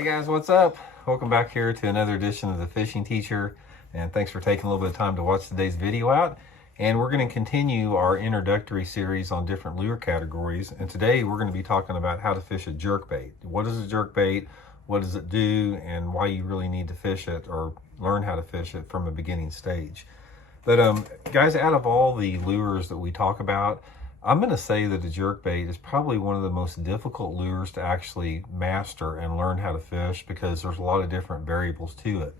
Hey guys, what's up? Welcome back here to another edition of the Fishing Teacher, and thanks for taking a little bit of time to watch today's video out. And we're going to continue our introductory series on different lure categories, and today we're going to be talking about how to fish a jerkbait. What is a jerkbait, what does it do, and why you really need to fish it or learn how to fish it from a beginning stage. But guys, out of all the lures that we talk about, I'm going to say that a jerkbait is probably one of the most difficult lures to actually master and learn how to fish, because there's a lot of different variables to it.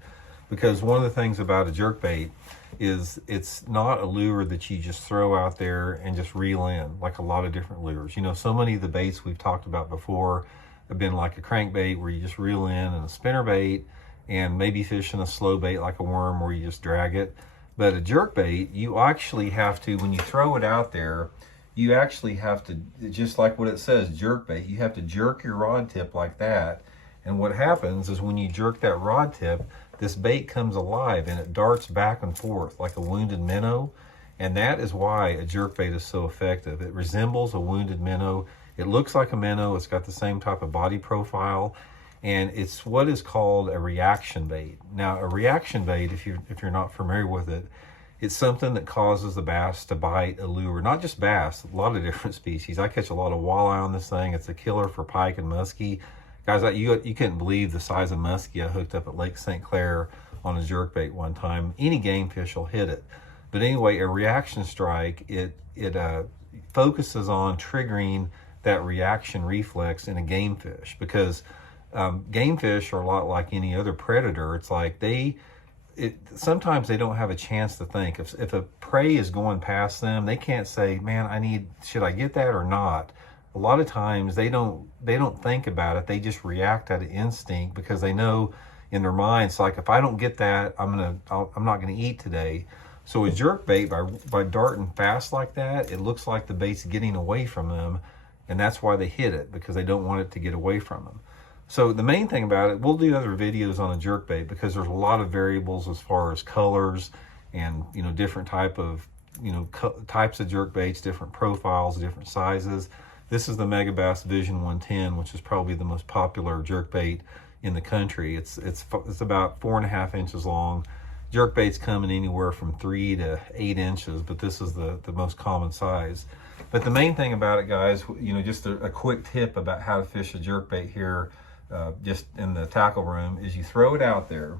Because one of the things about a jerkbait is it's not a lure that you just throw out there and just reel in like a lot of different lures. You know, so many of the baits we've talked about before have been like a crankbait where you just reel in, and a spinnerbait, and maybe fishing a slow bait like a worm where you just drag it. But a jerkbait, you actually have to, when you throw it out there, you actually have to, just like what it says, jerkbait, you have to jerk your rod tip like that. And what happens is when you jerk that rod tip, this bait comes alive and it darts back and forth like a wounded minnow. And that is why a jerkbait is so effective. It resembles a wounded minnow. It looks like a minnow. It's got the same type of body profile. And it's what is called a reaction bait. Now, a reaction bait, if you're not familiar with it, it's something that causes the bass to bite a lure. Not just bass, a lot of different species. I catch a lot of walleye on this thing. It's a killer for pike and muskie. Guys, you couldn't believe the size of muskie I hooked up at Lake St. Clair on a jerkbait one time. Any game fish will hit it. But anyway, a reaction strike, it focuses on triggering that reaction reflex in a game fish, because game fish are a lot like any other predator. It's like sometimes they don't have a chance to think. If a prey is going past them, they can't say, man, should I get that or not? A lot of times they don't think about it. They just react out of instinct, because they know in their minds, like, if I don't get that, I'm not gonna eat today. So a jerkbait, by darting fast like that, it looks like the bait's getting away from them, and that's why they hit it, because they don't want it to get away from them. So the main thing about it, we'll do other videos on a jerkbait, because there's a lot of variables as far as colors and, you know, different types of jerkbaits, different profiles, different sizes. This is the Megabass Vision 110, which is probably the most popular jerkbait in the country. It's about 4.5 inches long. Jerkbaits come in anywhere from 3 to 8 inches, but this is the most common size. But the main thing about it, guys, you know, just a quick tip about how to fish a jerkbait here, just in the tackle room, is you throw it out there,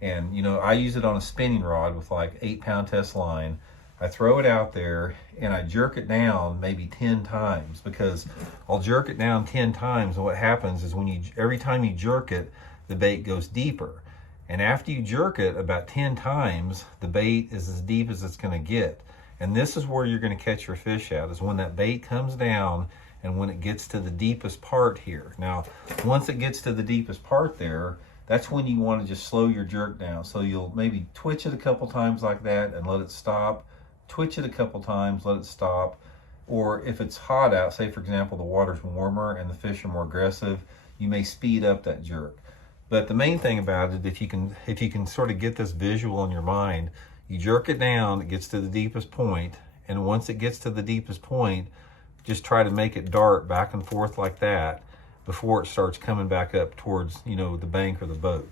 and you know, I use it on a spinning rod with like 8-pound test line. I throw it out there and I jerk it down maybe 10 times, because I'll jerk it down 10 times, and what happens is every time you jerk it, the bait goes deeper. And after you jerk it about 10 times, the bait is as deep as it's going to get. And this is where you're going to catch your fish at, is when that bait comes down and when it gets to the deepest part here. Now, once it gets to the deepest part there, that's when you want to just slow your jerk down. So you'll maybe twitch it a couple times like that and let it stop. Twitch it a couple times, let it stop. Or if it's hot out, say for example the water's warmer and the fish are more aggressive, you may speed up that jerk. But the main thing about it, if you can sort of get this visual in your mind, you jerk it down, it gets to the deepest point, and once it gets to the deepest point, just try to make it dart back and forth like that before it starts coming back up towards, you know, the bank or the boat.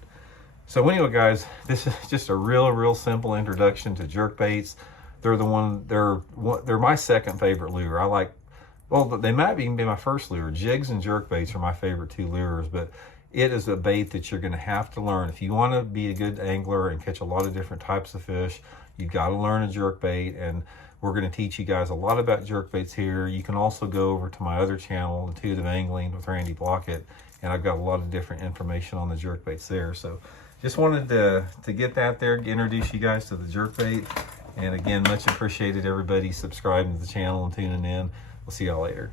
So anyway, guys, this is just a real simple introduction to jerkbaits. They're my second favorite lure. Well, they might even be my first lure. Jigs and jerkbaits are my favorite two lures, but it is a bait that you're going to have to learn. If you want to be a good angler and catch a lot of different types of fish, you've got to learn a jerkbait, and we're going to teach you guys a lot about jerkbaits here. You can also go over to my other channel, Intuitive Angling with Randy Blockett, and I've got a lot of different information on the jerkbaits there. So just wanted to get that there, introduce you guys to the jerkbait. And again, much appreciated everybody subscribing to the channel and tuning in. We'll see y'all later.